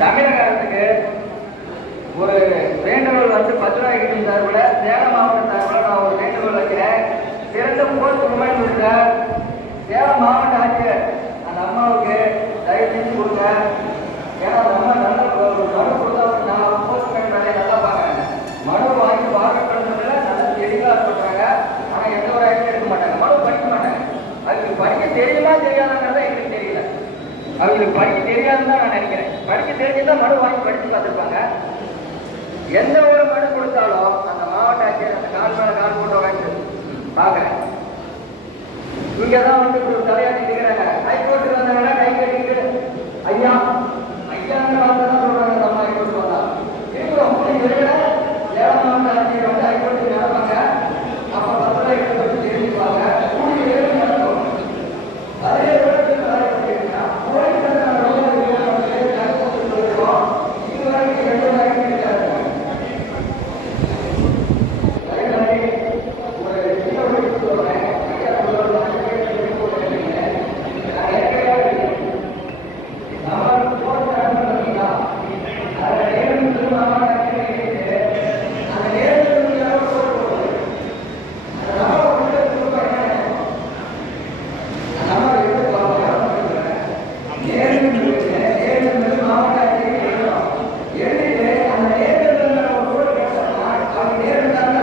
தமிழக அரசுக்கு ஒரு வேண்டுகோள் வந்து பத்திராகிட்டின் சார்பில் சேலம் மாவட்ட சார்பில் நான் ஒரு வேண்டுகோள் வைக்கிறேன். சிறந்த போஸ்ட் உமன் இருக்க சேலம் மாவட்ட ஆட்சியர் அந்த அம்மாவுக்கு தயவு செஞ்சு கொடுங்க. ஏன்னா அந்த அம்மா நல்ல மனு கொடுத்தா நான் போஸ்ட் மேன் வேலையை நல்லா பார்க்குறேன். மனு வாங்கி பார்க்கப்படுறதுல நல்ல தெளிவாக சொல்கிறாங்க. ஆனால் எந்த ஒரு ஆட்சியும் எடுக்க மாட்டாங்க, மனு படிக்க மாட்டாங்க. அதுக்கு படிக்க தெரியுமா தெரியாதாங்கிறத எங்களுக்கு தெரியல. அவங்களுக்கு படிக்க தெரியாதுன்னு தான் நான் நினைக்கிறேன். படிக்க தெரிஞ்சுதான் மனு வாங்கி படித்து பார்த்துருப்பாங்க. எந்த ஒரு மனு கொடுத்தாலும் அந்த மாவட்ட ஆட்சியர் அந்த கால் மேல கால் போட்டு வாங்கி பார்க்குறேன். இங்கே தான் வந்து தலையா